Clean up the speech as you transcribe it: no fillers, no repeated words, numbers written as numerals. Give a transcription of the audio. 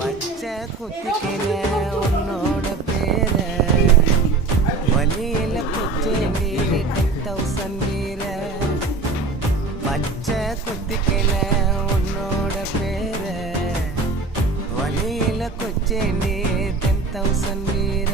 பச்சை குத்திக்கின உன்னோட பேர வழியில குச்சேண்டி 10,000 வீர பச்சை குத்திக்கின உன்னோட பேர வழியில குச்சேண்டி 10,000 வீர